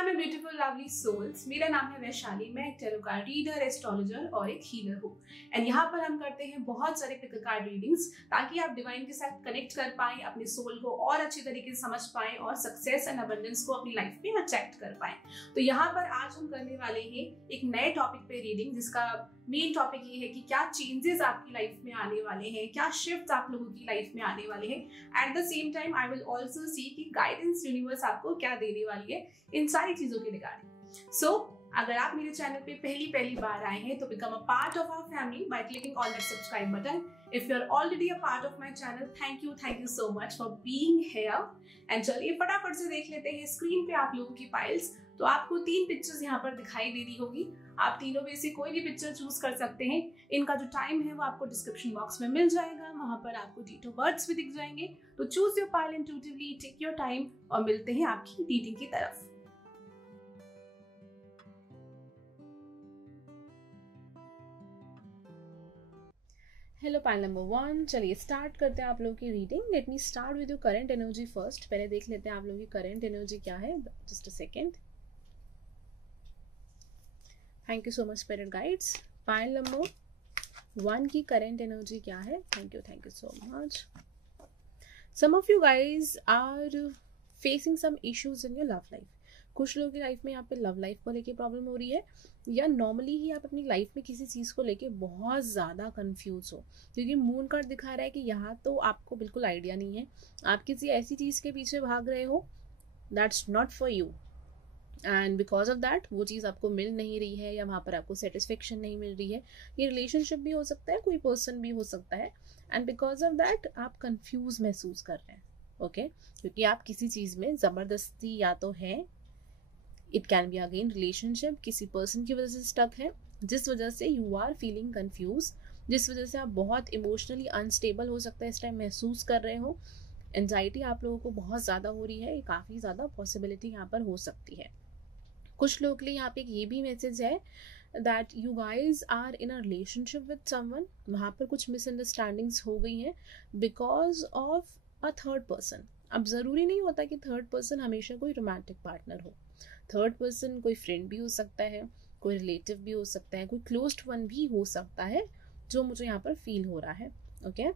हाय मैं beautiful lovely souls, मेरा नाम है वैशाली। मैं एक टैरो कार्ड रीडर, एस्ट्रोलॉजर और एक हीलर हूँ। एंड यहाँ पर हम करते हैं बहुत सारे पिक कार्ड रीडिंग्स ताकि आप डिवाइन के साथ कनेक्ट कर पाएं, अपने सोल को और अच्छी तरीके से समझ पाएं और सक्सेस एंड अबंडेंस को अपनी लाइफ में अट्रैक्ट कर पाएं। तो यहाँ पर आज हम करने वाले हैं एक नए टॉपिक पे रीडिंग, जिसका मेन टॉपिक ये है कि क्या चेंजेस आपकी लाइफ में आने वाले हैं, क्या शिफ्ट आप लोगों की लाइफ में आने वाले हैं। At the same time I will also see कि गाइडेंस यूनिवर्स आपको क्या देने वाली है इन सारी चीजों के रिगार्डिंग। सो अगर आप मेरे चैनल पे पहली बार आए हैं तो become a part of our family by clicking on that subscribe button. If you are already a part of my channel, thank you so much for being here. And चलिए फटाफट से देख लेते हैं स्क्रीन पे आप लोगों की फाइल्स। तो आपको 3 पिक्चर्स यहाँ पर दिखाई दे रही होगी। आप तीनों में से कोई भी पिक्चर चूज कर सकते हैं। इनका जो टाइम है वो आपको डिस्क्रिप्शन बॉक्स में मिल जाएगा, वहां पर आपको डेट ऑफ बर्थ भी दिख जाएंगे। तो choose your pile intuitively, take your time और मिलते हैं आपकी रीडिंग की तरफ। हेलो पाइल नंबर 1, चलिए स्टार्ट करते हैं आप लोगों की reading. Let me start with your current energy first. पहले देख लेते हैं आप लोगों की करंट एनर्जी क्या है। Just a second. Thank you so much spirit guides. Pile number 1 की करंट एनर्जी क्या है। Thank you so much. Some of you guys are facing some issues in your love life. कुछ लोगों की life में यहाँ पे लव लाइफ को लेके प्रॉब्लम हो रही है, या नॉर्मली ही आप अपनी लाइफ में किसी चीज़ को लेके बहुत ज़्यादा कंफ्यूज हो, क्योंकि मून कार्ड दिखा रहा है कि यहाँ तो आपको बिल्कुल आइडिया नहीं है। आप किसी ऐसी चीज़ के पीछे भाग रहे हो that's not for you, and because of that वो चीज़ आपको मिल नहीं रही है, या वहाँ पर आपको सेटिस्फेक्शन नहीं मिल रही है। ये रिलेशनशिप भी हो सकता है, कोई पर्सन भी हो सकता है, एंड बिकॉज ऑफ दैट आप कंफ्यूज महसूस कर रहे हैं। ओके क्योंकि आप किसी चीज़ में ज़बरदस्ती या तो है, it can be again relationship, किसी पर्सन की वजह से स्टक है, जिस वजह से यू आर फीलिंग कंफ्यूज, जिस वजह से आप बहुत इमोशनली अनस्टेबल हो सकता है इस टाइम महसूस कर रहे हो। एंजाइटी आप लोगों को बहुत ज़्यादा हो रही है, काफ़ी ज़्यादा पॉसिबिलिटी यहाँ पर हो सकती है। कुछ लोगों के लिए यहाँ पे ये भी मैसेज है that you guys are in a relationship with someone. वहाँ पर कुछ मिसअंडरस्टैंडिंग्स हो गई हैं because of a third person. अब ज़रूरी नहीं होता कि थर्ड पर्सन हमेशा कोई रोमांटिक पार्टनर हो। थर्ड पर्सन कोई फ्रेंड भी हो सकता है, कोई रिलेटिव भी हो सकता है, कोई क्लोज्ड वन भी हो सकता है, जो मुझे यहाँ पर फील हो रहा है। Okay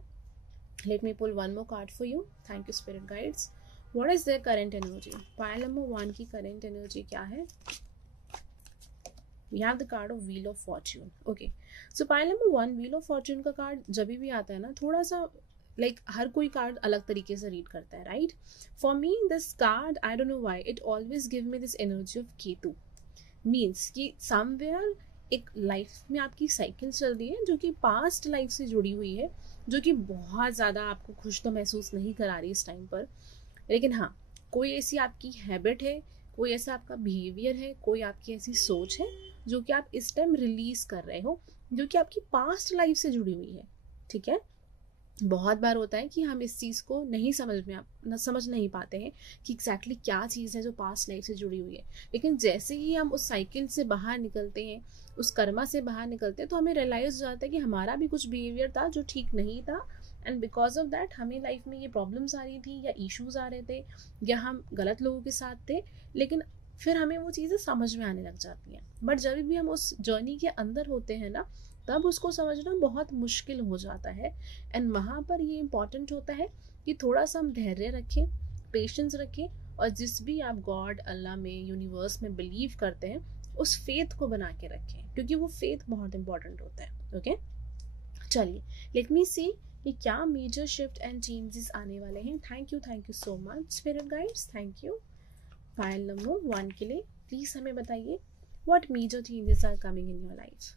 let me pull one more card for you. Thank you spirit guides. What is their current energy. Pile number 1 की करंट एनर्जी क्या है। We have the card of Wheel of Fortune. Okay, so pile number 1, Wheel of Fortune का card जब भी आता है ना, थोड़ा सा हर कोई कार्ड अलग तरीके से रीड करता है, right. For me this card, I don't know why, it always give me this energy of Ketu. Means कि समवेयर एक लाइफ में आपकी साइकिल चल रही है जो कि पास्ट लाइफ से जुड़ी हुई है, जो कि बहुत ज़्यादा आपको खुश तो महसूस नहीं करा रही इस टाइम पर, लेकिन हाँ कोई ऐसी आपकी हैबिट है, कोई ऐसा आपका बिहेवियर है, कोई आपकी ऐसी सोच है जो कि आप इस टाइम रिलीज कर रहे हो, जो कि आपकी पास्ट लाइफ से जुड़ी हुई है। ठीक है, बहुत बार होता है कि हम इस चीज़ को नहीं समझ नहीं पाते हैं कि एग्जैक्टली क्या चीज़ है जो पास्ट लाइफ से जुड़ी हुई है, लेकिन जैसे ही हम उस साइकिल से बाहर निकलते हैं, उस कर्मा से बाहर निकलते हैं, तो हमें रियलाइज हो जाता है कि हमारा भी कुछ बिहेवियर था जो ठीक नहीं था, एंड बिकॉज ऑफ दैट हमें लाइफ में ये प्रॉब्लम्स आ रही थी, या इश्यूज आ रहे थे, या हम गलत लोगों के साथ थे, लेकिन फिर हमें वो चीज़ें समझ में आने लग जाती हैं। बट जब भी हम उस जर्नी के अंदर होते हैं ना, तब उसको समझना बहुत मुश्किल हो जाता है। एंड वहाँ पर ये इम्पॉर्टेंट होता है कि थोड़ा सा हम धैर्य रखें, पेशेंस रखें, और जिस भी आप गॉड, अल्लाह में, यूनिवर्स में बिलीव करते हैं, उस फेथ को बना के रखें, क्योंकि वो फेथ बहुत इंपॉर्टेंट होता है। ओके चलिए लेट मी सी कि क्या मेजर शिफ्ट एंड चेंजेस आने वाले हैं। Thank you so much spirit guides. Thank you. Pile number 1 के लिए प्लीज हमें बताइए what major changes are coming in your life.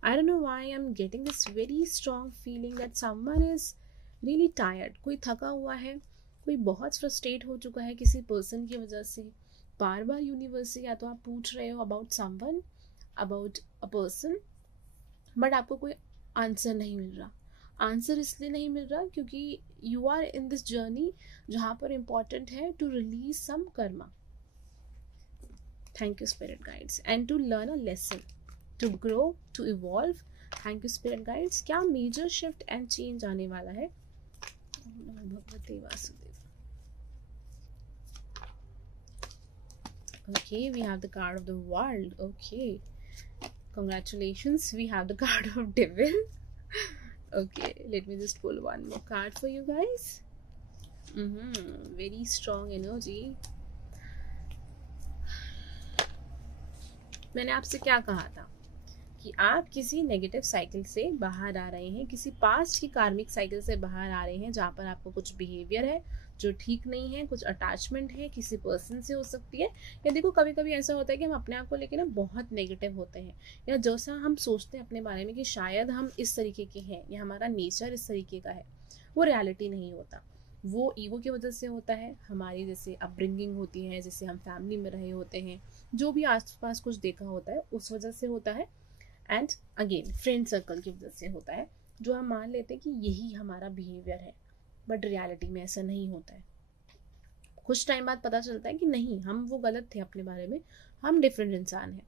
I don't know why I'm getting this very strong feeling that someone is really tired. कोई थका हुआ है, कोई बहुत फ्रस्ट्रेट हो चुका है किसी पर्सन की वजह से। बार बार यूनिवर्स से या तो आप पूछ रहे हो about someone, about a person, but आपको कोई आंसर नहीं मिल रहा। आंसर इसलिए नहीं मिल रहा क्योंकि you are in this journey जहाँ पर इम्पॉर्टेंट है to release some karma. Thank you spirit guides. And to learn a lesson, to grow, to evolve. Thank you spirit guides. क्या major shift and change आने वाला है। भगवते Vasudev. Okay, we have the card of the world. Okay, congratulations, we have the card of devil. Okay, let me just pull one more card for you guys. Very strong energy. मैंने आपसे क्या कहा था कि आप किसी नेगेटिव साइकिल से बाहर आ रहे हैं, किसी पास्ट की कार्मिक साइकिल से बाहर आ रहे हैं जहाँ पर आपको कुछ बिहेवियर है जो ठीक नहीं है, कुछ अटैचमेंट है, किसी पर्सन से हो सकती है, या देखो कभी कभी ऐसा होता है कि हम अपने आप को लेकर ना बहुत नेगेटिव होते हैं, या जैसा हम सोचते हैं अपने बारे में कि शायद हम इस तरीके के हैं या हमारा नेचर इस तरीके का है, वो रियलिटी नहीं होता। वो ईगो की वजह से होता है, हमारी जैसे अपब्रिंगिंग होती है, जैसे हम फैमिली में रहे होते हैं, जो भी आसपास कुछ देखा होता है उस वजह से होता है, एंड अगेन फ्रेंड सर्कल की वजह से होता है, जो हम मान लेते हैं कि यही हमारा बिहेवियर है, बट रियलिटी में ऐसा नहीं होता है। कुछ टाइम बाद पता चलता है कि नहीं, हम वो गलत थे अपने बारे में, हम डिफरेंट इंसान हैं।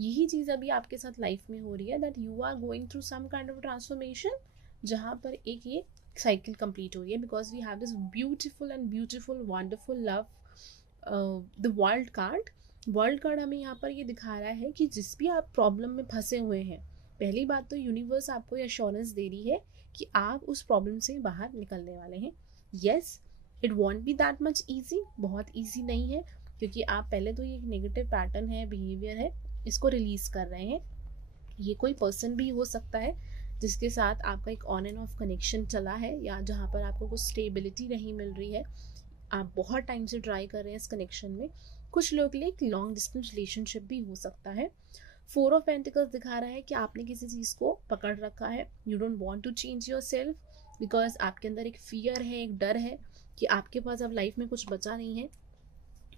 यही चीज़ अभी आपके साथ लाइफ में हो रही है, that you are going through some kind of transformation, जहाँ पर एक ये साइकिल कंप्लीट हो रही है, because we have this beautiful wonderful love, the world card. World card हमें यहाँ पर ये दिखा रहा है कि जिस भी आप प्रॉब्लम में फंसे हुए हैं, पहली बात तो यूनिवर्स आपको ये एश्योरेंस दे रही है कि आप उस प्रॉब्लम से बाहर निकलने वाले हैं। Yes, it won't be that much easy, बहुत ईजी नहीं है, क्योंकि आप पहले तो ये नेगेटिव पैटर्न है, बिहेवियर है, इसको रिलीज कर रहे हैं। ये कोई पर्सन भी हो सकता है जिसके साथ आपका एक ऑन एंड ऑफ कनेक्शन चला है, या जहाँ पर आपको कुछ स्टेबिलिटी नहीं मिल रही है, आप बहुत टाइम से ट्राई कर रहे हैं इस कनेक्शन में। कुछ लोगों के लिए एक लॉन्ग डिस्टेंस रिलेशनशिप भी हो सकता है। 4 ऑफ पेंटिकल्स दिखा रहा है कि आपने किसी चीज़ को पकड़ रखा है, you don't want to change yourself, because आपके अंदर एक फियर है, एक डर है कि आपके पास अब लाइफ में कुछ बचा नहीं है,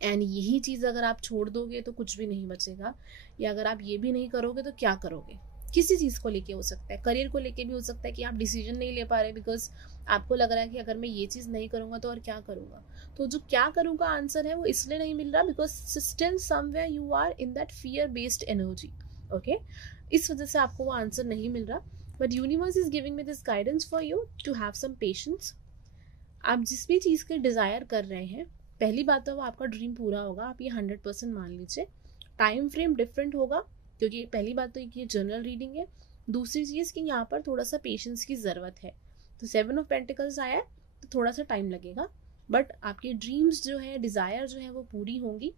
एंड यही चीज़ अगर आप छोड़ दोगे तो कुछ भी नहीं बचेगा, या अगर आप ये भी नहीं करोगे तो क्या करोगे। किसी चीज़ को लेके हो सकता है, करियर को लेके भी हो सकता है कि आप डिसीजन नहीं ले पा रहे बिकॉज आपको लग रहा है कि अगर मैं ये चीज़ नहीं करूँगा तो और क्या करूँगा। तो जो क्या करूँगा आंसर है वो इसलिए नहीं मिल रहा because still somewhere you are in that fear based energy. Okay, इस वजह से आपको वो आंसर नहीं मिल रहा, but universe is giving me this guidance for you to have some patience. आप जिस भी चीज़ के डिज़ायर कर रहे हैं, पहली बात तो वो आपका ड्रीम पूरा होगा, आप ये 100% मान लीजिए। टाइम फ्रेम डिफरेंट होगा, क्योंकि पहली बात तो ये जनरल रीडिंग है, दूसरी चीज़ कि यहाँ पर थोड़ा सा पेशेंस की ज़रूरत है। तो 7 ऑफ पेंटिकल्स आया है तो थोड़ा सा टाइम लगेगा, बट आपके ड्रीम्स जो है, डिज़ायर जो है वो पूरी होंगी।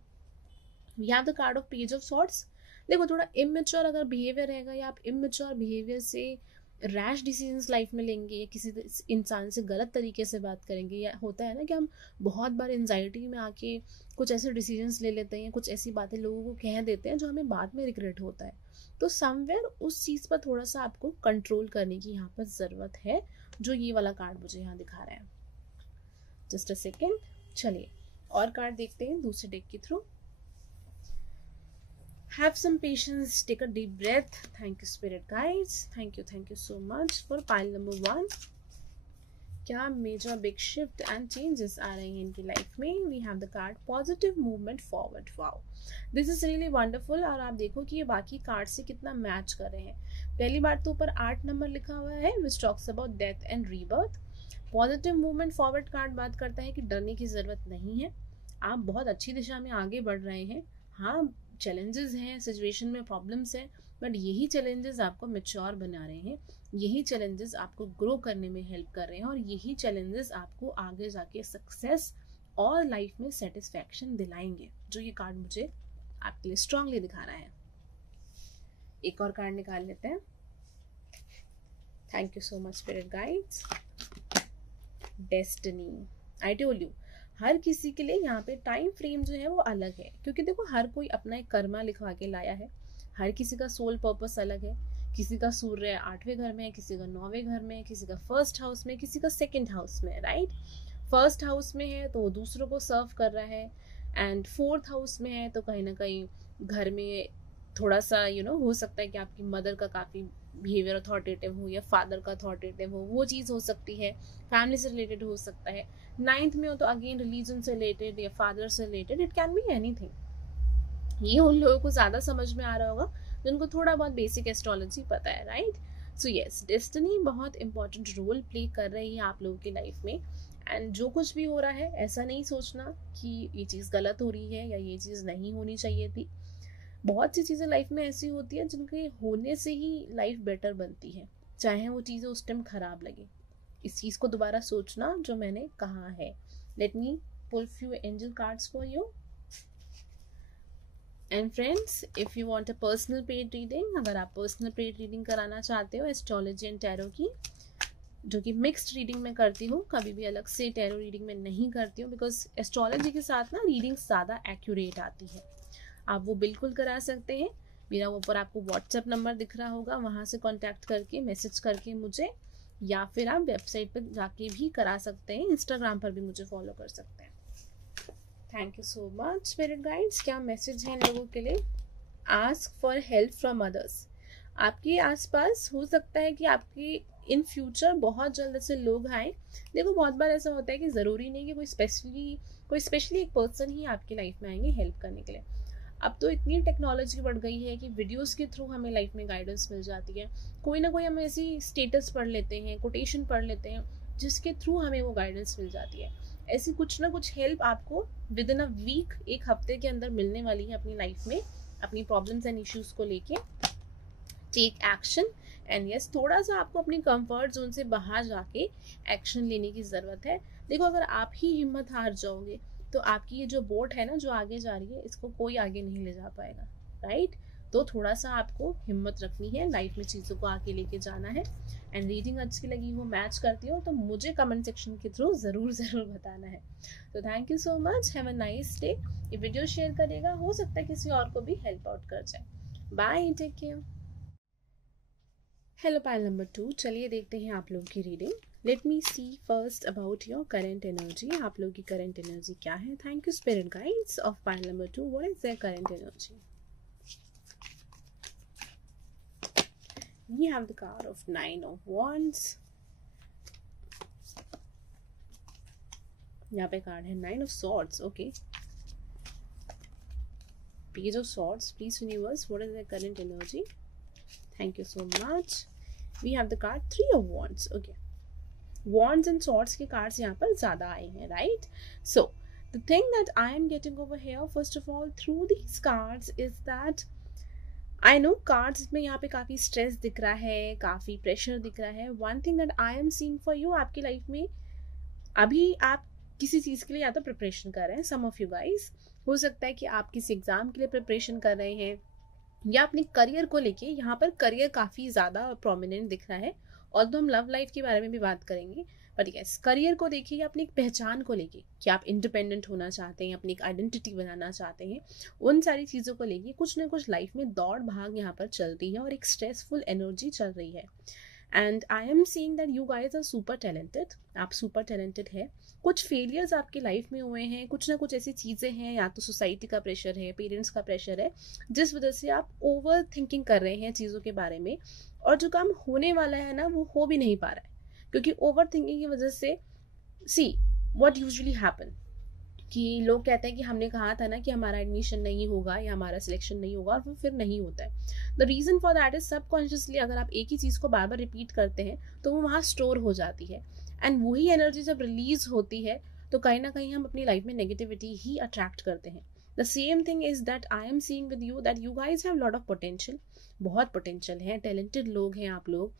We have the card of page of swords. देखो, थोड़ा इमेच्योर अगर बिहेवियर रहेगा, या आप इमेच्योर बिहेवियर से रैश डिसीजंस लाइफ में लेंगे, या किसी इंसान से गलत तरीके से बात करेंगे, या होता है ना कि हम बहुत बार एंजाइटी में आके कुछ ऐसे डिसीजंस ले लेते हैं, कुछ ऐसी बातें लोगों को कह देते हैं जो हमें बाद में रिग्रेट होता है। तो समवेयर उस चीज़ पर थोड़ा सा आपको कंट्रोल करने की यहाँ पर ज़रूरत है, जो ये वाला कार्ड मुझे यहाँ दिखा रहा है। जस्ट अ सेकेंड, चलिए और कार्ड देखते हैं दूसरे डेक के through. Have some patience, take a deep breath. Thank you spirit guides, thank you so much for pile number 1. क्या major big shift and changes आ रही हैं इनकी लाइफ में। We have the card positive movement forward. Wow, this is really wonderful. और आप देखो कि ये बाकी कार्ड से कितना मैच कर रहे हैं। पहली बार तो ऊपर 8 नंबर लिखा हुआ है which talks about death and rebirth. Positive movement forward card बात करता है कि डरने की जरूरत नहीं है, आप बहुत अच्छी दिशा में आगे बढ़ रहे हैं। हाँ, चैलेंजेस हैं, सिचुएशन में प्रॉब्लम्स हैं, बट यही चैलेंजेस आपको मैच्योर बना रहे हैं, यही चैलेंजेस आपको ग्रो करने में हेल्प कर रहे हैं, और यही चैलेंजेस आपको आगे जाके सक्सेस और लाइफ में सेटिस्फैक्शन दिलाएंगे, जो ये कार्ड मुझे आपके लिए स्ट्रांगली दिखा रहा है। एक और कार्ड निकाल लेते हैं। Thank you so much spirit guides. Destiny, I told you, हर किसी के लिए यहाँ पे टाइम फ्रेम जो है वो अलग है, क्योंकि देखो हर कोई अपना एक कर्मा लिखवा के लाया है, हर किसी का सोल पर्पस अलग है। किसी का सूर्य 8वें घर में है, किसी का 9वें घर में है, किसी का फर्स्ट हाउस में, किसी का सेकंड हाउस में, राइट। फर्स्ट हाउस में है तो वो दूसरों को सर्व कर रहा है, एंड 4th हाउस में है तो कहीं ना कहीं घर में थोड़ा सा हो सकता है कि आपकी मदर का काफ़ी बिहेवियर अथॉरिटेटिव हो, या फादर का अथॉरिटेटिव हो, वो चीज़ हो सकती है। फैमिली से रिलेटेड हो सकता है। 9th में हो तो अगेन रिलीजन से रिलेटेड या फादर से related, it can be anything. ये उन लोगों को ज़्यादा समझ में आ रहा होगा जिनको थोड़ा बहुत बेसिक एस्ट्रोलॉजी पता है, राइट। सो यस, डेस्टिनी बहुत इंपॉर्टेंट रोल प्ले कर रही है आप लोगों की लाइफ में, एंड जो कुछ भी हो रहा है ऐसा नहीं सोचना कि ये चीज़ गलत हो रही है या ये चीज़ नहीं होनी चाहिए थी। बहुत सी चीज़ें लाइफ में ऐसी होती हैं जिनके होने से ही लाइफ बेटर बनती है, चाहे वो चीज़ें उस टाइम खराब लगे। इस चीज़ को दोबारा सोचना जो मैंने कहा है। Let me pull few angel cards for you. And friends, if you want a personal paid reading, अगर आप पर्सनल पेड रीडिंग कराना चाहते हो एस्ट्रोलॉजी एंड टैरो की, जो कि मिक्स्ड रीडिंग में करती हूँ, कभी भी अलग से टैरो रीडिंग में नहीं करती हूँ, बिकॉज एस्ट्रोलॉजी के साथ ना रीडिंग ज़्यादा एक्यूरेट आती है। आप वो बिल्कुल करा सकते हैं। मेरा ऊपर आपको व्हाट्सएप नंबर दिख रहा होगा, वहाँ से कांटेक्ट करके मैसेज करके मुझे, या फिर आप वेबसाइट पर जाके भी करा सकते हैं, इंस्टाग्राम पर भी मुझे फॉलो कर सकते हैं। Thank you so much spirit guides. क्या मैसेज है इन लोगों के लिए? Ask for help from others. आपके आसपास हो सकता है कि आपकी इन फ्यूचर बहुत जल्द से लोग आए। देखो, बहुत बार ऐसा होता है कि ज़रूरी नहीं कि कोई स्पेशली एक पर्सन ही आपकी लाइफ में आएंगे हेल्प करने के लिए। अब तो इतनी टेक्नोलॉजी बढ़ गई है कि वीडियोस के थ्रू हमें लाइफ में गाइडेंस मिल जाती है। कोई ना कोई हम ऐसी स्टेटस पढ़ लेते हैं, कोटेशन पढ़ लेते हैं, जिसके थ्रू हमें वो गाइडेंस मिल जाती है। ऐसी कुछ ना कुछ हेल्प आपको विद इन अ वीक, एक हफ्ते के अंदर मिलने वाली है अपनी लाइफ में, अपनी प्रॉब्लम्स एंड इश्यूज को लेके। Take action. एंड यस, थोड़ा सा आपको अपनी कंफर्ट जोन से बाहर जाके एक्शन लेने की ज़रूरत है। देखो, अगर आप ही हिम्मत हार जाओगे तो आपकी ये जो बोट है ना, जो आगे जा रही है, इसको कोई आगे नहीं ले जा पाएगा, राइट? तो थोड़ा सा आपको हिम्मत रखनी है, लाइफ में चीज़ों को आगे लेके जाना है। एंड रीडिंग अच्छी लगी हो, मैच करती हो, तो मुझे कमेंट सेक्शन के थ्रू ज़रूर बताना है। तो thank you so much, have a nice day. ये वीडियो शेयर करेगा, हो सकता है किसी और को भी हेल्प आउट कर जाए। Bye, take care. Hello pile number 2, चलिए देखते हैं आप लोगों की reading. Let me see first about your current energy. आप लोगों की करंट एनर्जी क्या है? Thank you spirit guides of pile number 2। What is their current energy? We have the card of 9 of Wands. यहाँ पे कार्ड है 9 of Swords. Okay. Page of Swords. Please universe, what is their current energy? Thank you so much. We have the card 3 of Wands. Okay. Wands and Swords के cards यहाँ पर ज़्यादा आए हैं, right? So, the thing that I am getting over here, first of all, through these cards is that I know cards में यहाँ पे काफ़ी stress दिख रहा है, काफ़ी pressure दिख रहा है. One thing that I am seeing for you, आपकी लाइफ में अभी आप किसी चीज़ के लिए या तो प्रिपरेशन कर रहे हैं, some of you guys, हो सकता है कि आप किसी एग्ज़ाम के लिए प्रिपरेशन कर रहे हैं, या अपने करियर को लेके। यहाँ पर करियर काफ़ी ज़्यादा प्रोमिनेंट दिख रहा है, और तो हम लव लाइफ के बारे में भी बात करेंगे, बट यस, करियर को देखिए, अपनी एक पहचान को लेके कि आप इंडिपेंडेंट होना चाहते हैं, अपनी एक आइडेंटिटी बनाना चाहते हैं, उन सारी चीज़ों को लेके कुछ ना कुछ लाइफ में दौड़ भाग यहाँ पर चल रही है और एक स्ट्रेसफुल एनर्जी चल रही है। And I am seeing that you guys are super talented. आप सुपर टैलेंटेड है। कुछ फेलियर्स आपकी लाइफ में हुए हैं, कुछ ना कुछ ऐसी चीज़ें हैं, या तो सोसाइटी का प्रेशर है, पेरेंट्स का प्रेशर है, जिस वजह से आप ओवर थिंकिंग कर रहे हैं चीज़ों के बारे में, और जो काम होने वाला है ना, वो हो भी नहीं पा रहा है, क्योंकि ओवर थिंकिंग की वजह से सी व्हाट यूजुअली हैपन, कि लोग कहते हैं कि हमने कहा था ना कि हमारा एडमिशन नहीं होगा या हमारा सिलेक्शन नहीं होगा, और वो फिर नहीं होता है। The reason for that is subconsciously अगर आप एक ही चीज़ को बार बार रिपीट करते हैं तो वो वहाँ स्टोर हो जाती है, एंड वही एनर्जी जब रिलीज होती है तो कहीं ना कहीं हम अपनी लाइफ में नेगेटिविटी ही अट्रैक्ट करते हैं। The same thing is that I am seeing with you that you guys have lot of potential. बहुत पोटेंशियल है, टैलेंटेड लोग हैं आप लोग।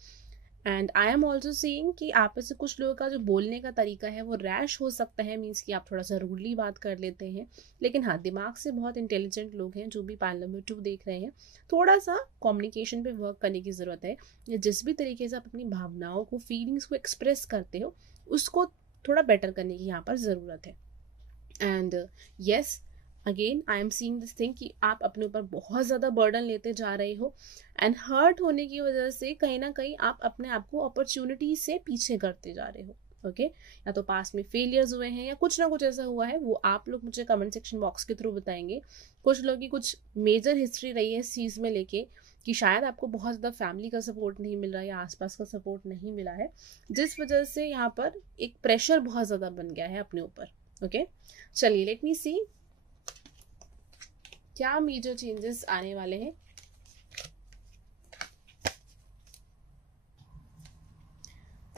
And I am also seeing कि आप में से कुछ लोगों का जो बोलने का तरीका है वो रैश हो सकता है, मीन्स कि आप थोड़ा सा रूडली बात कर लेते हैं, लेकिन हाँ, दिमाग से बहुत इंटेलिजेंट लोग हैं जो भी पाइल नंबर 2 देख रहे हैं। थोड़ा सा कम्युनिकेशन पे वर्क करने की ज़रूरत है, या जिस भी तरीके से आप अपनी भावनाओं को, फीलिंग्स को एक्सप्रेस करते हो, उसको थोड़ा बेटर करने की यहाँ पर ज़रूरत है। And yes, again I am seeing this thing कि आप अपने ऊपर बहुत ज़्यादा बर्डन लेते जा रहे हो, एंड हर्ट होने की वजह से कहीं ना कहीं आप अपने आप को अपॉर्चुनिटी से पीछे करते जा रहे हो। ओके, या तो पास में फेलियर्स हुए हैं या कुछ ना कुछ ऐसा हुआ है, वो आप लोग मुझे कमेंट सेक्शन बॉक्स के थ्रू बताएंगे। कुछ लोगों की कुछ मेजर हिस्ट्री रही है इस चीज़ में लेके कि शायद आपको बहुत ज़्यादा फैमिली का सपोर्ट नहीं मिल रहा है या आसपास का सपोर्ट नहीं मिला है, जिस वजह से यहाँ पर एक प्रेशर बहुत ज़्यादा बन गया है अपने ऊपर। ओके, चलिए लेट मी सी क्या मेजर चेंजेस आने वाले हैं।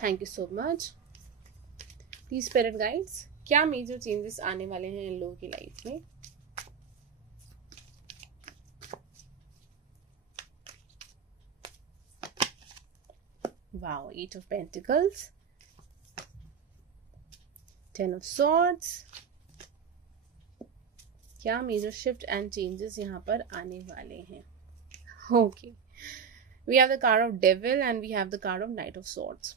Thank you so much. Please spirit guides, क्या मेजर चेंजेस आने वाले हैं इन लोगों की लाइफ में? Wow, 8 of Pentacles, 10 of Swords. क्या मेजर शिफ्ट एंड चेंजेस यहाँ पर आने वाले हैं? Okay, we have the card of devil and we have the card of knight of swords.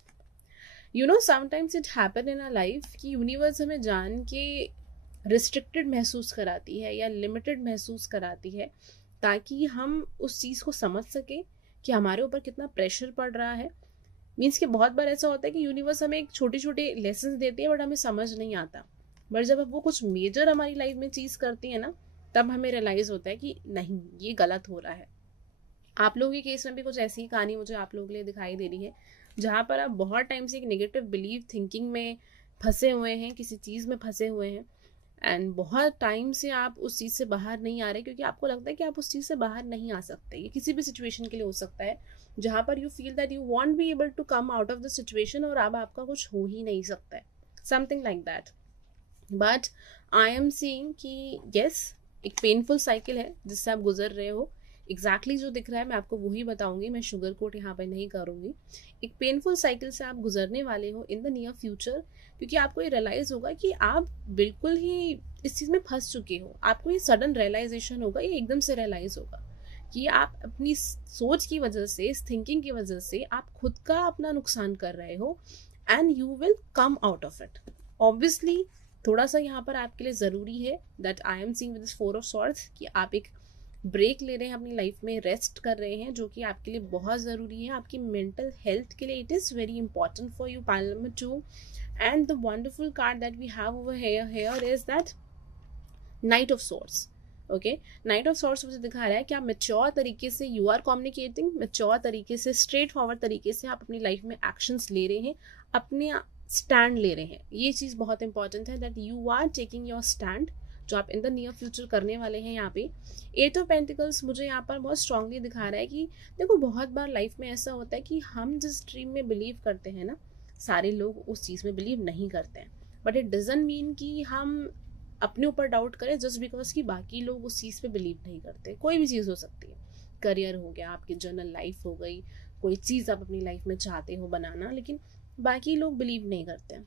You know, sometimes it happen in our life कि universe हमें जान के रिस्ट्रिक्टेड महसूस कराती है या लिमिटेड महसूस कराती है, ताकि हम उस चीज़ को समझ सके कि हमारे ऊपर कितना प्रेशर पड़ रहा है. मीन्स कि बहुत बार ऐसा होता है कि यूनिवर्स हमें एक छोटे छोटे लेसन देती है बट हमें समझ नहीं आता. बट जब वो कुछ मेजर हमारी लाइफ में चीज़ करती है ना, तब हमें रियलाइज होता है कि नहीं, ये गलत हो रहा है. आप लोगों के केस में भी कुछ ऐसी ही कहानी मुझे आप लोगों के लिए दिखाई दे रही है, जहाँ पर आप बहुत टाइम से एक नेगेटिव बिलीव थिंकिंग में फंसे हुए हैं, किसी चीज़ में फंसे हुए हैं, एंड बहुत टाइम से आप उस चीज़ से बाहर नहीं आ रहे क्योंकि आपको लगता है कि आप उस चीज़ से बाहर नहीं आ सकते. ये किसी भी सिचुएशन के लिए हो सकता है जहाँ पर you feel that you won't be able to come out of the situation और अब आपका कुछ हो ही नहीं सकता है, something like that. But I am seeing कि यस, एक पेनफुल साइकिल है जिससे आप गुजर रहे हो. एग्जैक्टली जो दिख रहा है मैं आपको वही बताऊंगी, मैं शुगर कोट यहाँ पर नहीं करूँगी. एक पेनफुल साइकिल से आप गुजरने वाले हो इन द नियर फ्यूचर, क्योंकि आपको ये रियलाइज़ होगा कि आप बिल्कुल ही इस चीज़ में फंस चुके हो. आपको ये सडन रियलाइजेशन होगा, ये एकदम से रियलाइज़ होगा कि आप अपनी सोच की वजह से, इस थिंकिंग की वजह से आप खुद का अपना नुकसान कर रहे हो, and you will come out of it. Obviously थोड़ा सा यहाँ पर आपके लिए ज़रूरी है that I am seeing with this 4 of Swords कि आप एक ब्रेक ले रहे हैं, अपनी लाइफ में रेस्ट कर रहे हैं, जो कि आपके लिए बहुत ज़रूरी है. आपकी मेंटल हेल्थ के लिए it is very important for you. Pile number 2 and the wonderful card that we have over here is that knight of swords. Okay, knight of swords मुझे दिखा रहा है कि आप मैच्योर तरीके से यू आर कम्युनिकेटिंग, मैच्योर तरीके से, स्ट्रेट फॉरवर्ड तरीके से आप अपनी लाइफ में एक्शंस ले रहे हैं, अपने स्टैंड ले रहे हैं. ये चीज़ बहुत इंपॉर्टेंट है that you are taking your stand, जो आप इन द नियर फ्यूचर करने वाले हैं. यहाँ पे 8 of Pentacles मुझे यहाँ पर बहुत स्ट्रांगली दिखा रहा है कि देखो, बहुत बार लाइफ में ऐसा होता है कि हम जिस ड्रीम में बिलीव करते हैं ना, सारे लोग उस चीज़ में बिलीव नहीं करते हैं. बट इट डजंट मीन कि हम अपने ऊपर डाउट करें जस्ट बिकॉज कि बाकी लोग उस चीज़ पे बिलीव नहीं करते. कोई भी चीज़ हो सकती है, करियर हो गया, आपकी जनरल लाइफ हो गई, कोई चीज़ आप अपनी लाइफ में चाहते हो बनाना, लेकिन बाकी लोग बिलीव नहीं करते हैं.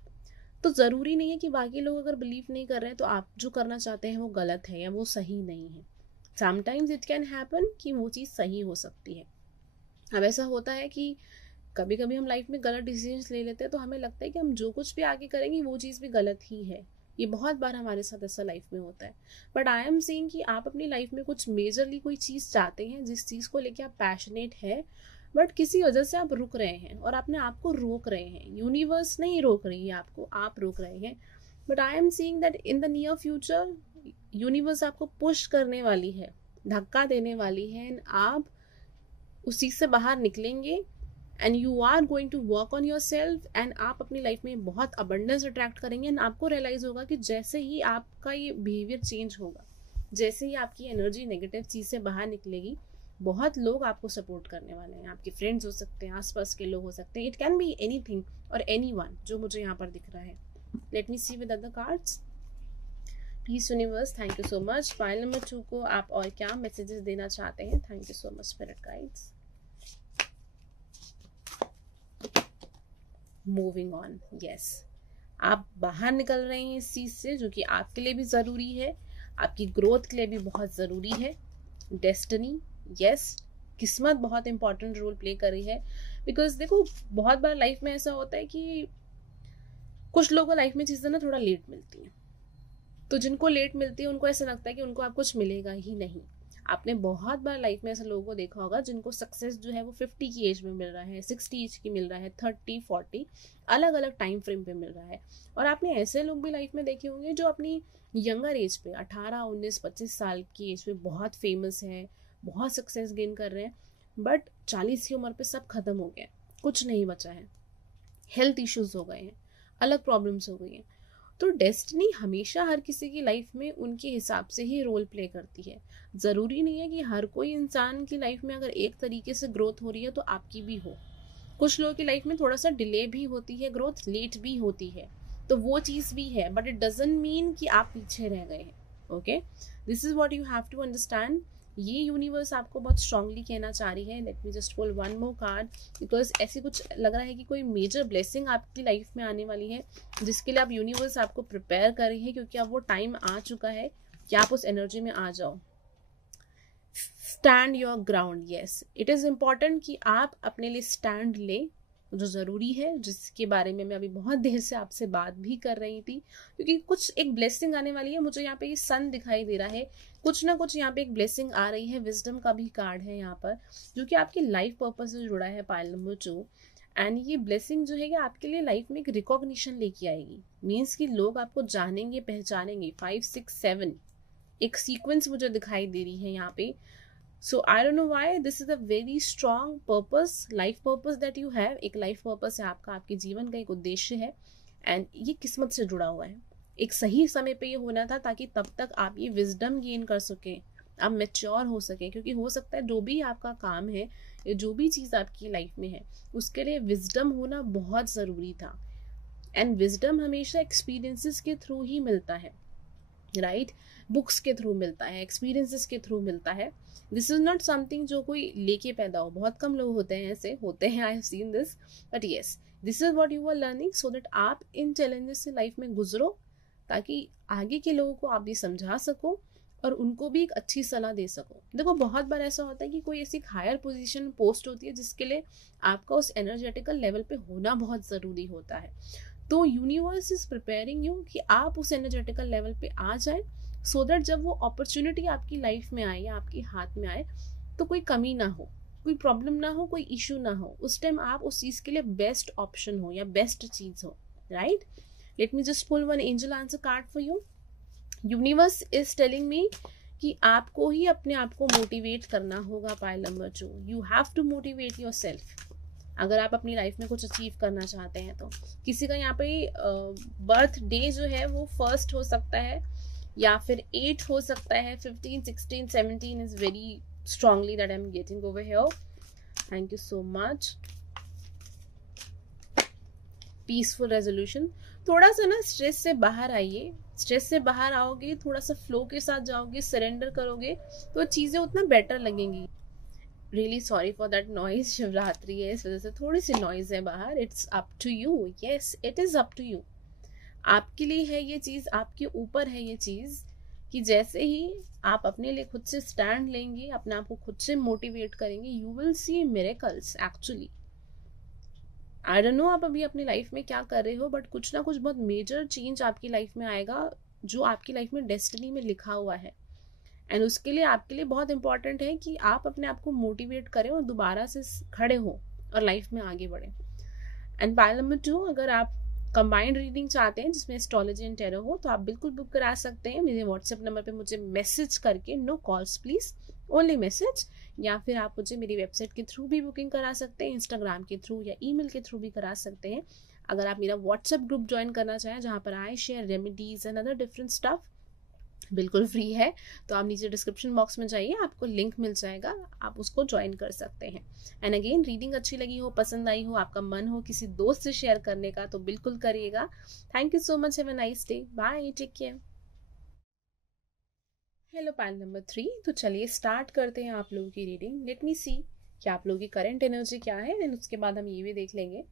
तो ज़रूरी नहीं है कि बाकी लोग अगर बिलीव नहीं कर रहे हैं तो आप जो करना चाहते हैं वो गलत है या वो सही नहीं है. समटाइम्स इट कैन हैपन कि वो चीज़ सही हो सकती है. अब ऐसा होता है कि कभी कभी हम लाइफ में गलत डिसीजंस ले लेते हैं, तो हमें लगता है कि हम जो कुछ भी आगे करेंगे वो चीज़ भी गलत ही है. ये बहुत बार हमारे साथ ऐसा लाइफ में होता है. बट आई एम सेइंग कि आप अपनी लाइफ में कुछ मेजरली कोई चीज़ चाहते हैं, जिस चीज़ को लेके आप पैशनेट है, बट किसी वजह से आप रुक रहे हैं और अपने आप को रोक रहे हैं. यूनिवर्स नहीं रोक रही है आपको, आप रोक रहे हैं. But I am seeing that in the near future universe आपको पुश करने वाली है, धक्का देने वाली है, एंड आप उस चीज़ से बाहर निकलेंगे and you are going to work on yourself, and आप अपनी लाइफ में बहुत अबंडेंस अट्रैक्ट करेंगे. एंड आपको रियलाइज होगा कि जैसे ही आपका ये बिहेवियर चेंज होगा, जैसे ही आपकी एनर्जी नेगेटिव चीज़ से बाहर निकलेगी, बहुत लोग आपको सपोर्ट करने वाले हैं. आपके फ्रेंड्स हो सकते हैं, आसपास के लोग हो सकते हैं, इट कैन बी एनीथिंग और एनीवन, जो मुझे यहाँ पर दिख रहा है. Let me see with other cards. Please universe, thank you so much. Pile number 2 को आप और क्या मैसेजेस देना चाहते हैं? Thank you so much spirit guides. Moving on. Yes, आप बाहर निकल रहे हैं इस चीज़ से, जो कि आपके लिए भी ज़रूरी है, आपकी ग्रोथ के लिए भी बहुत ज़रूरी है. डेस्टिनी, यस, किस्मत बहुत इंपॉर्टेंट रोल प्ले कर रही है. बिकॉज देखो, बहुत बार लाइफ में ऐसा होता है कि कुछ लोगों को लाइफ में चीज़ें ना थोड़ा लेट मिलती हैं. तो जिनको लेट मिलती है उनको ऐसा लगता है कि उनको आप कुछ मिलेगा ही नहीं. आपने बहुत बार लाइफ में ऐसे लोगों को देखा होगा जिनको सक्सेस जो है वो 50 की एज में मिल रहा है, 60 एज की मिल रहा है, 30, 40, अलग अलग टाइम फ्रेम पे मिल रहा है. और आपने ऐसे लोग भी लाइफ में देखे होंगे जो अपनी यंगर एज पे 18, 19, 25 साल की एज पे बहुत फेमस है, बहुत सक्सेस गेन कर रहे हैं, बट 40 की उम्र पे सब खत्म हो गया, कुछ नहीं बचा है. हेल्थ इश्यूज हो गए हैं, अलग प्रॉब्लम्स हो गई हैं. तो डेस्टिनी हमेशा हर किसी की लाइफ में उनके हिसाब से ही रोल प्ले करती है. ज़रूरी नहीं है कि हर कोई इंसान की लाइफ में अगर एक तरीके से ग्रोथ हो रही है तो आपकी भी हो. कुछ लोगों की लाइफ में थोड़ा सा डिले भी होती है, ग्रोथ लेट भी होती है. तो वो चीज़ भी है, बट इट डजंट मीन कि आप पीछे रह गए हैं. Okay, this is what you have to understand. ये यूनिवर्स आपको बहुत स्ट्रांगली कहना चाह रही है. Let me just pull one more card, because ऐसे कुछ लग रहा है कि कोई मेजर ब्लेसिंग आपकी लाइफ में आने वाली है, जिसके लिए आप यूनिवर्स आपको प्रिपेयर कर रही है, क्योंकि अब वो टाइम आ चुका है कि आप उस एनर्जी में आ जाओ. Stand your ground. Yes, it is important कि आप अपने लिए स्टैंड लें, जो ज़रूरी है, जिसके बारे में मैं अभी बहुत देर से आपसे बात भी कर रही थी, क्योंकि कुछ एक ब्लेसिंग आने वाली है. मुझे यहाँ पे ये सन दिखाई दे रहा है, कुछ ना कुछ यहाँ पे एक ब्लेसिंग आ रही है. विजडम का भी कार्ड है यहाँ पर, जो कि आपकी लाइफ पर्पस से जुड़ा है, पाइल नंबर 2. एंड ये ब्लेसिंग जो है ये आपके लिए लाइफ में एक रिकॉग्निशन लेके आएगी. मीन्स कि लोग आपको जानेंगे, पहचानेंगे. 5 6 7 एक सीक्वेंस मुझे दिखाई दे रही है यहाँ पे. So I don't know why this is a very strong purpose, life purpose that you have. एक लाइफ पर्पस है आपका, आपके जीवन का एक उद्देश्य है, एंड ये किस्मत से जुड़ा हुआ है. एक सही समय पे ये होना था, ताकि तब तक आप ये विजडम गेन कर सकें, आप मेच्योर हो सकें. क्योंकि हो सकता है जो भी आपका काम है या जो भी चीज़ आपकी लाइफ में है, उसके लिए विजडम होना बहुत ज़रूरी था. एंड विजडम हमेशा एक्सपीरियंसेस के थ्रू ही मिलता है, राइट? बुक्स के थ्रू मिलता है, एक्सपीरियंसेस के थ्रू मिलता है. दिस इज नॉट समथिंग जो कोई लेके पैदा हो. बहुत कम लोग होते हैं ऐसे, होते हैं, I have seen this. But yes, this is what you are learning, so that आप इन चैलेंजेस से लाइफ में गुजरो, ताकि आगे के लोगों को आप भी समझा सको और उनको भी एक अच्छी सलाह दे सको. देखो, बहुत बार ऐसा होता है कि कोई ऐसी हायर पोजीशन पोस्ट होती है जिसके लिए आपका उस एनर्जेटिकल लेवल पे होना बहुत ज़रूरी होता है. तो यूनिवर्स इज प्रिपेयरिंग यू कि आप उस एनर्जेटिकल लेवल पे आ जाए, सो दैट जब वो अपॉर्चुनिटी आपकी लाइफ में आए या आपके हाथ में आए, तो कोई कमी ना हो, कोई प्रॉब्लम ना हो, कोई इशू ना हो. उस टाइम आप उस चीज़ के लिए बेस्ट ऑप्शन हो या बेस्ट चीज़ हो, right? Let me just pull one angel answer card for you. Universe is telling me कि आपको ही अपने आप को मोटिवेट करना होगा. Pile number 2, you have to motivate yourself. अगर आप अपनी लाइफ में कुछ अचीव करना चाहते हैं तो किसी का यहाँ पे बर्थ डे जो है वो 1 हो सकता है, या फिर 8 हो सकता है. 15 16 17 is very strongly that I am getting over here. Thank you so much. Peaceful resolution. थोड़ा सा ना स्ट्रेस से बाहर आइए. स्ट्रेस से बाहर आओगे, थोड़ा सा फ्लो के साथ जाओगे, सरेंडर करोगे, तो चीज़ें उतना बेटर लगेंगी. Really sorry for that noise. Shivratri है, इस वजह से थोड़ी सी नॉइज है बाहर. It's up to you. Yes, it is up to you. आपके लिए है ये चीज़, आपके ऊपर है ये चीज़, कि जैसे ही आप अपने लिए खुद से स्टैंड लेंगे, अपने आप को खुद से मोटिवेट करेंगे, you will see miracles. Actually I don't know आप अभी अपनी लाइफ में क्या कर रहे हो, बट कुछ ना कुछ बहुत मेजर चेंज आपकी लाइफ में आएगा, जो आपकी लाइफ में डेस्टिनी में लिखा हुआ है. एंड उसके लिए आपके लिए बहुत इंपॉर्टेंट है कि आप अपने आप को मोटिवेट करें और दोबारा से खड़े हो और लाइफ में आगे बढ़े. एंड पाइल नंबर 2, अगर आप कंबाइंड रीडिंग चाहते हैं जिसमें एस्ट्रोलॉजी एंड टैरो हो, तो आप बिल्कुल बुक करा सकते हैं मेरे व्हाट्सएप नंबर पे मुझे मैसेज करके. No calls please, only message. या फिर आप मुझे मेरी वेबसाइट के थ्रू भी बुकिंग करा सकते हैं, इंस्टाग्राम के थ्रू या ईमेल के थ्रू भी करा सकते हैं. अगर आप मेरा व्हाट्सएप ग्रुप ज्वाइन करना चाहें, जहाँ पर I share remedies and other different stuff, बिल्कुल फ्री है, तो आप नीचे डिस्क्रिप्शन बॉक्स में जाइए, आपको लिंक मिल जाएगा, आप उसको ज्वाइन कर सकते हैं. एंड अगेन, रीडिंग अच्छी लगी हो, पसंद आई हो, आपका मन हो किसी दोस्त से शेयर करने का, तो बिल्कुल करिएगा. Thank you so much. Have a nice day. Bye. Take care. Hello pile number 3. तो चलिए स्टार्ट करते हैं आप लोगों की रीडिंग. लेट मी सी कि आप लोगों की करंट एनर्जी क्या है, एंड उसके बाद हम ये भी देख लेंगे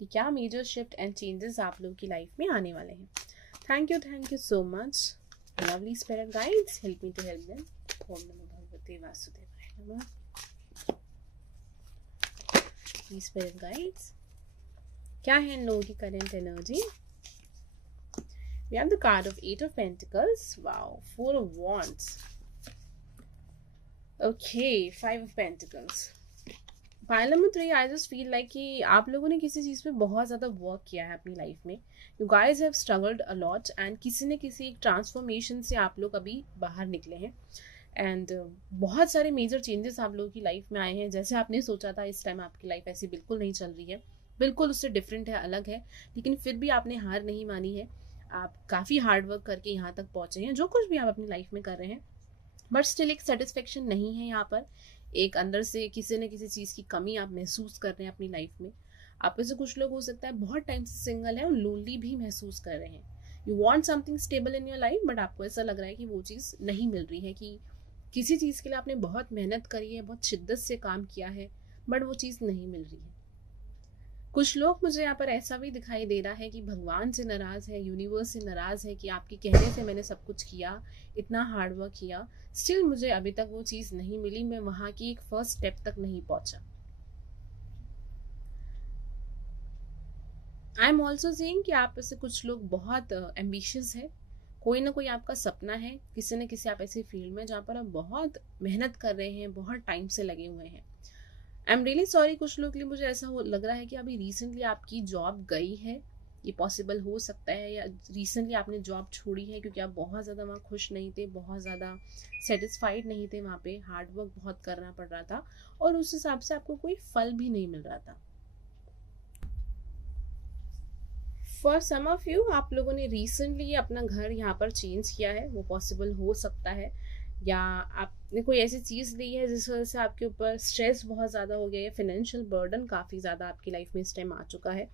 कि क्या मेजर शिफ्ट एंड चेंजेस आप लोगों की लाइफ में आने वाले हैं. Thank you so much. Lovely spirit guides, help me to help them. Om Namo Bhagavate Vasudevaya Namah. Please spirit guides, क्या है इन लोगों की current energy? We have the card of 8 of Pentacles. Wow, 4 of Wands. Okay, 5 of Pentacles. Pile number 3, I just feel like कि आप लोगों ने किसी चीज़ पे बहुत ज़्यादा वर्क किया है अपनी लाइफ में. You guys have struggled a lot, and किसी न किसी एक ट्रांसफॉर्मेशन से आप लोग अभी बाहर निकले हैं. एंड बहुत सारे मेजर चेंजेस आप लोगों की लाइफ में आए हैं. जैसे आपने सोचा था, इस टाइम आपकी लाइफ ऐसी बिल्कुल नहीं चल रही है, बिल्कुल उससे डिफरेंट है, अलग है. लेकिन फिर भी आपने हार नहीं मानी है. आप काफ़ी हार्ड वर्क करके यहाँ तक पहुँचे हैं. जो कुछ भी आप अपनी लाइफ में कर रहे हैं, बट स्टिल एक सेटिस्फेक्शन नहीं है यहाँ पर. एक अंदर से किसी न किसी चीज़ की कमी आप महसूस कर रहे हैं अपनी लाइफ में. आप में से कुछ लोग हो सकता है बहुत टाइम से सिंगल है और लोनली भी महसूस कर रहे हैं. You want something stable in your life, but आपको ऐसा लग रहा है कि वो चीज़ नहीं मिल रही है, कि किसी चीज़ के लिए आपने बहुत मेहनत करी है, बहुत शिद्दत से काम किया है, बट वो चीज़ नहीं मिल रही है. कुछ लोग मुझे यहाँ पर ऐसा भी दिखाई दे रहा है कि भगवान से नाराज़ है, यूनिवर्स से नाराज़ है कि आपके कहने से मैंने सब कुछ किया, इतना हार्ड वर्क किया, स्टिल मुझे अभी तक वो चीज़ नहीं मिली, मैं वहाँ की एक फर्स्ट स्टेप तक नहीं पहुँचा. आई एम ऑल्सो सीइंग कि आप ऐसे कुछ लोग बहुत एम्बिशियस है, कोई ना कोई आपका सपना है, किसी न किसी आप ऐसी फील्ड में जहाँ पर आप बहुत मेहनत कर रहे हैं, बहुत टाइम से लगे हुए हैं. आई एम रियली सॉरी, कुछ लोग के लिए मुझे ऐसा लग रहा है कि अभी रिसेंटली आपकी जॉब गई है, ये पॉसिबल हो सकता है, या रिसेंटली आपने जॉब छोड़ी है क्योंकि आप बहुत ज़्यादा वहाँ खुश नहीं थे, बहुत ज़्यादा सेटिस्फाइड नहीं थे, वहाँ पे हार्ड वर्क बहुत करना पड़ रहा था और उस हिसाब से आपको कोई फल भी नहीं मिल रहा था. फॉर सम ऑफ यू, आप लोगों ने रिसेंटली अपना घर यहाँ पर चेंज किया है, वो पॉसिबल हो सकता है, या आपने कोई ऐसी चीज़ ली है जिस वजह से आपके ऊपर स्ट्रेस बहुत ज़्यादा हो गया है, फाइनेंशियल बर्डन काफ़ी ज़्यादा आपकी लाइफ में इस टाइम आ चुका है,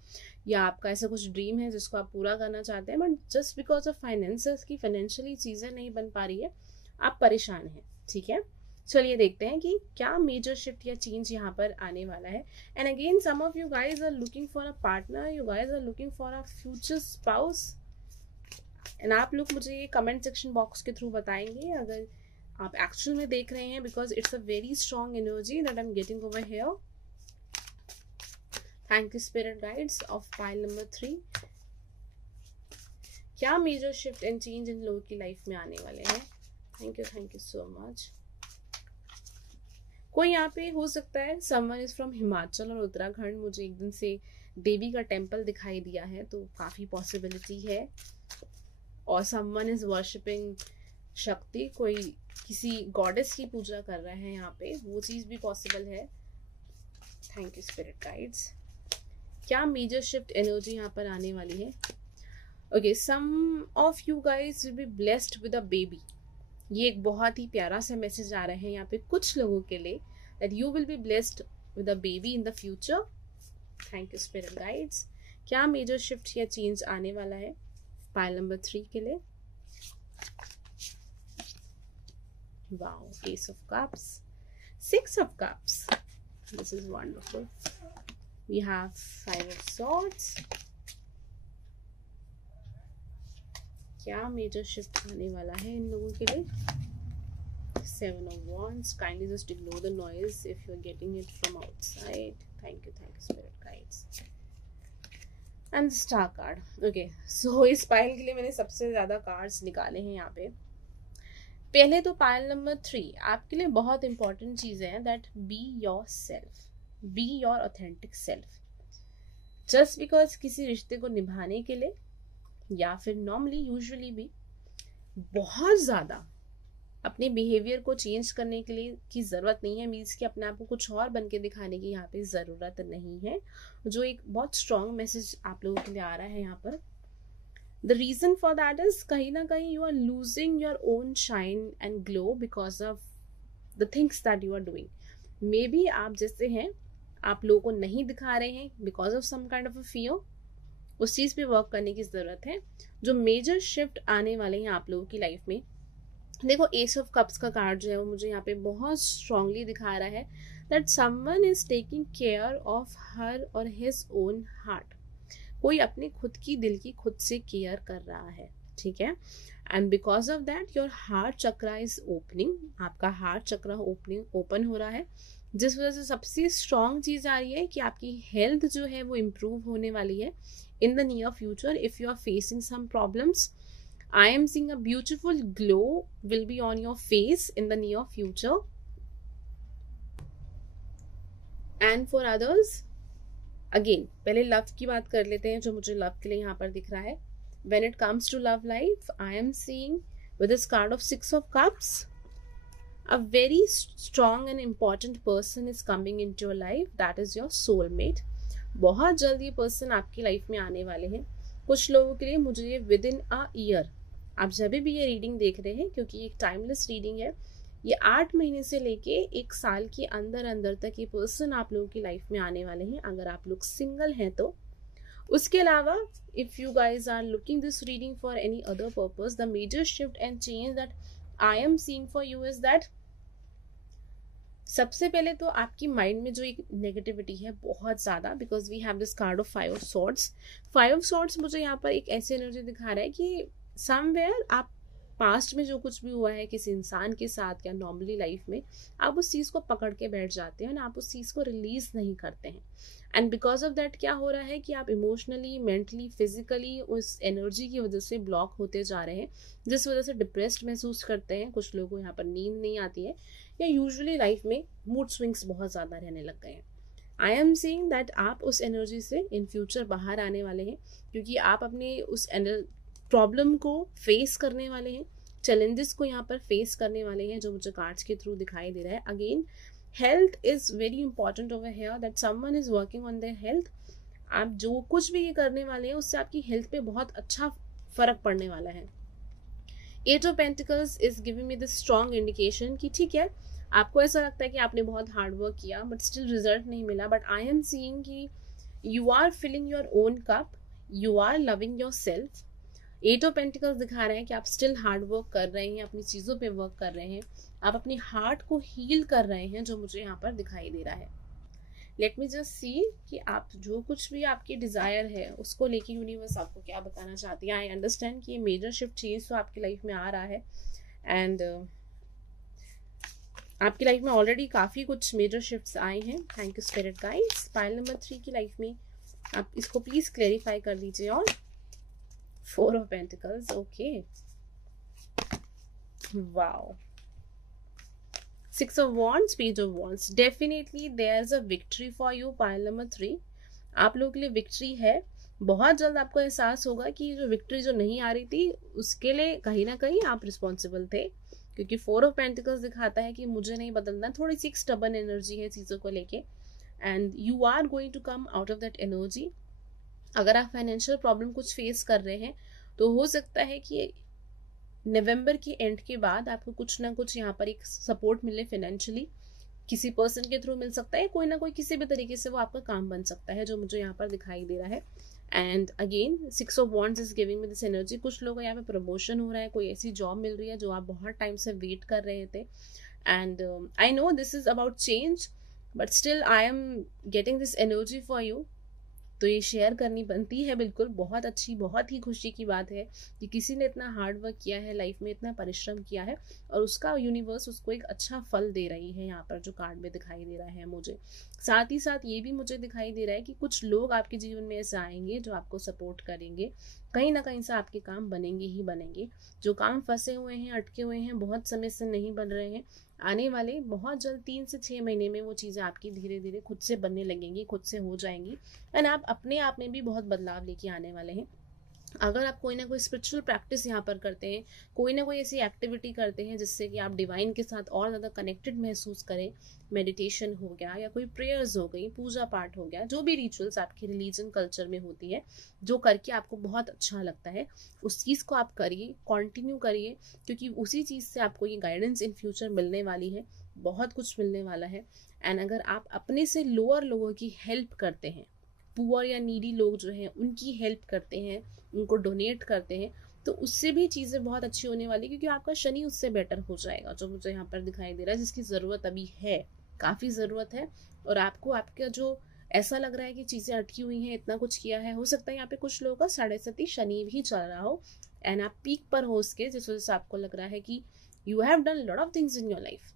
या आपका ऐसा कुछ ड्रीम है जिसको आप पूरा करना चाहते हैं, but just because of finances की फाइनेंशियली चीज़ें नहीं बन पा रही है, आप परेशान हैं. ठीक है, चलिए देखते हैं कि क्या मेजर शिफ्ट या चेंज यहाँ पर आने वाला है. And again, some of you guys are looking for a partner, you guys are looking for a future spouse, and आप लोग मुझे ये कमेंट सेक्शन बॉक्स के थ्रू बताएंगे अगर आप एक्चुअल में देख रहे हैं, because it's a very strong energy that I am getting over here. Thank you spirit guides of pile number 3. क्या मेजर शिफ्ट एंड चेंज इन लोगों की लाइफ में आने वाले हैं? Thank you so much. कोई यहाँ पे हो सकता है समवन इज फ्रॉम हिमाचल और उत्तराखंड, मुझे एकदम से देवी का टेम्पल दिखाई दिया है, तो काफ़ी पॉसिबिलिटी है. और समवन इज वर्शिपिंग शक्ति, कोई किसी गॉडेस की पूजा कर रहा है यहाँ पे, वो चीज़ भी पॉसिबल है. Thank you spirit guides. क्या मेजर शिफ्ट एनर्जी यहाँ पर आने वाली है? Okay, some of you guys will be blessed with a baby. ये एक बहुत ही प्यारा सा मैसेज आ रहा है यहाँ पे कुछ लोगों के लिए, that you will be blessed with a baby in the future. Thank you spirit guides. क्या मेजर शिफ्ट या चेंज आने वाला है पाइल नंबर 3 के लिए? Wow, S of cups, 6 of cups. This is wonderful. We have 5 of swords. क्या major shift आने वाला है इन लोगों के लिए? 7 of wands. Kindly just ignore the noise if you're getting it from outside. Thank you spirit guides. And the star card. Okay, so इस pile के लिए मैंने सबसे ज़्यादा कार्ड्स निकाले हैं यहाँ पे. पहले तो पाइल नंबर 3 आपके लिए बहुत इंपॉर्टेंट चीज़ है, that be your self, be your authentic self. Just because किसी रिश्ते को निभाने के लिए या फिर नॉर्मली यूजुअली भी बहुत ज़्यादा अपने बिहेवियर को चेंज करने के लिए की ज़रूरत नहीं है, मीन्स कि अपने आप को कुछ और बन के दिखाने की यहाँ पे ज़रूरत नहीं है, जो एक बहुत स्ट्रॉन्ग मैसेज आप लोगों के लिए आ रहा है यहाँ पर. The reason for that is कहीं ना कहीं you are losing your own shine and glow because of the things that you are doing. Maybe आप जैसे हैं, आप लोगों को नहीं दिखा रहे हैं because of some kind of a fear. उस चीज़ पे वर्क करने की ज़रूरत है. जो मेजर शिफ्ट आने वाले हैं आप लोगों की लाइफ में, देखो एस ऑफ कप्स का कार्ड जो है वो मुझे यहाँ पे बहुत स्ट्रांगली दिखा रहा है that someone is taking care of her और हिज ओन हार्ट. कोई अपने खुद की दिल की खुद से केयर कर रहा है, ठीक है. And because of that your heart chakra is opening, आपका हार्ट चक्रा ओपन हो रहा है, जिस वजह से सबसे स्ट्रॉन्ग चीज़ आ रही है कि आपकी हेल्थ जो है वो इम्प्रूव होने वाली है in the near future. If you are facing some problems, I am seeing a beautiful glow will be on your face in the near future. And for others, again पहले love की बात कर लेते हैं, जो मुझे लव के लिए यहाँ पर दिख रहा है. When it comes to love life, I am seeing with this card of 6 of cups, a very strong and important person is coming into your life. That is your soulmate. बहुत जल्द ये पर्सन आपकी life में आने वाले हैं. कुछ लोगों के लिए मुझे ये विद इन अ ईयर, आप जब भी ये रीडिंग देख रहे हैं, क्योंकि एक टाइमलेस रीडिंग है, ये 8 महीने से लेके 1 साल के अंदर अंदर तक ये पर्सन आप लोगों की लाइफ में आने वाले हैं, अगर आप लोग सिंगल हैं तो। उसके अलावा if you guys are looking this reading for any other purpose, the major shift and change that I am seeing for you is that सबसे पहले तो आपकी माइंड में जो एक नेगेटिविटी है बहुत ज़्यादा, because we have this card of 5 of swords. 5 of swords मुझे यहाँ पर एक ऐसी एनर्जी दिखा रहा है कि समवेयर आप पास्ट में जो कुछ भी हुआ है किसी इंसान के साथ या नॉर्मली लाइफ में, आप उस चीज़ को पकड़ के बैठ जाते हैं, आप उस चीज़ को रिलीज नहीं करते हैं। एंड बिकॉज ऑफ दैट क्या हो रहा है कि आप इमोशनली, मेंटली, फिजिकली उस एनर्जी की वजह से ब्लॉक होते जा रहे हैं, जिस वजह से डिप्रेस्ड महसूस करते हैं। कुछ लोगों को यहाँ पर नींद नहीं आती है, या यूजुअली लाइफ में मूड स्विंग्स बहुत ज़्यादा रहने लग गए हैं। आई एम सीइंग दैट आप उस एनर्जी से इन फ्यूचर बाहर आने वाले हैं, क्योंकि आप अपने उस प्रॉब्लम को फेस करने वाले हैं, चैलेंजेस को यहाँ पर फेस करने वाले हैं, जो मुझे कार्ड्स के थ्रू दिखाई दे रहा है। Again health is very important over here, that someone is working on their health. आप जो कुछ भी ये करने वाले हैं उससे आपकी हेल्थ पे बहुत अच्छा फर्क पड़ने वाला है। 8 of pentacles is giving me this strong indication कि ठीक है, आपको ऐसा लगता है कि आपने बहुत हार्ड वर्क किया बट स्टिल रिजल्ट नहीं मिला, बट आई एम सीइंग कि you are filling your own cup, you are loving yourself. 8 of pentacles दिखा रहे हैं कि आप स्टिल हार्ड वर्क कर रहे हैं, अपनी चीज़ों पे वर्क कर रहे हैं, आप अपने हार्ट को हील कर रहे हैं, जो मुझे यहाँ पर दिखाई दे रहा है। लेट मी जस्ट सी कि आप जो कुछ भी आपकी डिज़ायर है उसको लेके यूनिवर्स आपको क्या बताना चाहती है। आई अंडरस्टैंड कि ये मेजर शिफ्ट चेंज तो आपकी लाइफ में आ रहा है, एंड आपकी लाइफ में ऑलरेडी काफ़ी कुछ मेजर शिफ्ट्स आए हैं। Thank you spirit guides. Pile number 3 की लाइफ में आप इसको प्लीज़ क्लेरिफाई कर दीजिए। और 4 of Pentacles, okay. Wow. 6 of Wands, Page of Wands. Definitely there's a victory for you, pile number 3. आप लोगों के लिए विक्ट्री है। बहुत जल्द आपको एहसास होगा कि जो विक्ट्री जो नहीं आ रही थी उसके लिए कहीं ना कहीं आप रिस्पॉन्सिबल थे, क्योंकि 4 of Pentacles दिखाता है कि मुझे नहीं बदलना। थोड़ी सी एक स्टबन एनर्जी है चीज़ों को लेके, and you are going to come out of that energy. अगर आप फाइनेंशियल प्रॉब्लम कुछ फेस कर रहे हैं तो हो सकता है कि नवंबर के एंड के बाद आपको कुछ ना कुछ यहाँ पर एक सपोर्ट मिले फाइनेंशियली, किसी पर्सन के थ्रू मिल सकता है, कोई ना कोई किसी भी तरीके से वो आपका काम बन सकता है, जो मुझे यहाँ पर दिखाई दे रहा है। And again 6 of Wands is giving me this energy. कुछ लोगों को यहाँ पे प्रमोशन हो रहा है, कोई ऐसी जॉब मिल रही है जो आप बहुत टाइम से वेट कर रहे थे, and I know this is about change, but still I am getting this energy for you. तो ये शेयर करनी बनती है, बिल्कुल बहुत अच्छी, बहुत ही खुशी की बात है कि किसी ने इतना हार्ड वर्क किया है लाइफ में, इतना परिश्रम किया है, और उसका यूनिवर्स उसको एक अच्छा फल दे रही है यहाँ पर जो कार्ड में दिखाई दे रहा है मुझे। साथ ही साथ ये भी मुझे दिखाई दे रहा है कि कुछ लोग आपके जीवन में ऐसे आएंगे जो आपको सपोर्ट करेंगे, कहीं ना कहीं से आपके काम बनेंगे ही बनेंगे। जो काम फंसे हुए हैं, अटके हुए हैं, बहुत समय से नहीं बन रहे हैं, आने वाले बहुत जल्द 3 से 6 महीने में वो चीज़ें आपकी धीरे धीरे खुद से बनने लगेंगी, खुद से हो जाएंगी, एंड आप अपने आप में भी बहुत बदलाव लेके आने वाले हैं। अगर आप कोई ना कोई स्पिरिचुअल प्रैक्टिस यहाँ पर करते हैं, कोई ना कोई ऐसी एक्टिविटी करते हैं जिससे कि आप डिवाइन के साथ और ज़्यादा कनेक्टेड महसूस करें, मेडिटेशन हो गया या कोई प्रेयर्स हो गई, पूजा पाठ हो गया, जो भी रिचुअल्स आपकी रिलीजन कल्चर में होती है, जो करके आपको बहुत अच्छा लगता है, उस चीज़ को आप करिए, कंटिन्यू करिए, क्योंकि उसी चीज़ से आपको ये गाइडेंस इन फ्यूचर मिलने वाली है, बहुत कुछ मिलने वाला है। एंड अगर आप अपने से लोअर लोगों की हेल्प करते हैं, पुअर या नीडी लोग जो हैं उनकी हेल्प करते हैं, उनको डोनेट करते हैं, तो उससे भी चीज़ें बहुत अच्छी होने वाली, क्योंकि आपका शनि उससे बेटर हो जाएगा, जो मुझे यहाँ पर दिखाई दे रहा है, जिसकी ज़रूरत अभी है, काफ़ी ज़रूरत है। और आपको आपका जो ऐसा लग रहा है कि चीज़ें अटकी हुई हैं, इतना कुछ किया है, हो सकता है यहाँ पे कुछ लोगों का 7.5 शनि भी चल रहा हो, एंड आप पीक पर हो उसके, जिस वजह से आपको लग रहा है कि you have done lot of things in your life,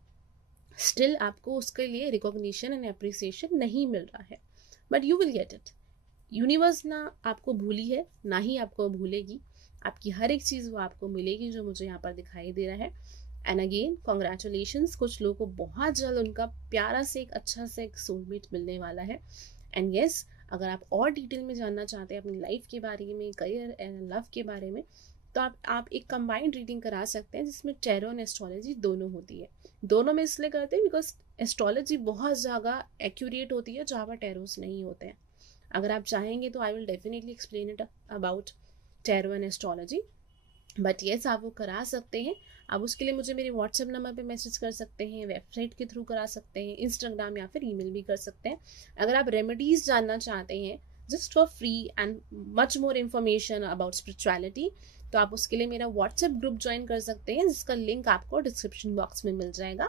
still आपको उसके लिए रिकॉग्निशन एंड अप्रिसिएशन नहीं मिल रहा है, but you will get it. Universe ना आपको भूली है, ना ही आपको भूलेगी, आपकी हर एक चीज़ वो आपको मिलेगी, जो मुझे यहाँ पर दिखाई दे रहा है। एंड अगेन कॉन्ग्रेचुलेशंस, कुछ लोगों को बहुत जल्द उनका प्यारा से एक अच्छा से एक सोलमेट मिलने वाला है। एंड यस, अगर आप और डिटेल में जानना चाहते हैं अपनी लाइफ के बारे में, करियर एंड लव के बारे में, तो आप एक कंबाइंड रीडिंग करा सकते हैं, जिसमें टैरो एंड एस्ट्रोलॉजी दोनों होती है। दोनों में इसलिए करते हैं बिकॉज एस्ट्रोलॉजी बहुत ज़्यादा एक्यूरेट होती है, जहाँ पर टैरोस नहीं होते हैं। अगर आप चाहेंगे तो I will definitely explain it about tarot and astrology. But yes आप वो करा सकते हैं। आप उसके लिए मुझे मेरे व्हाट्सएप नंबर पे मैसेज कर सकते हैं, वेबसाइट के थ्रू करा सकते हैं, इंस्टाग्राम या फिर ईमेल भी कर सकते हैं। अगर आप रेमेडीज जानना चाहते हैं just for free and much more information about spirituality, तो आप उसके लिए मेरा व्हाट्सएप ग्रुप ज्वाइन कर सकते हैं, जिसका लिंक आपको डिस्क्रिप्शन बॉक्स में मिल जाएगा।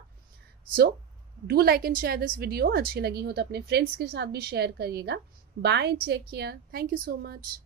So do like and share this video. अच्छी लगी हो तो अपने फ्रेंड्स के साथ भी शेयर करिएगा। Bye, take care, thank you so much.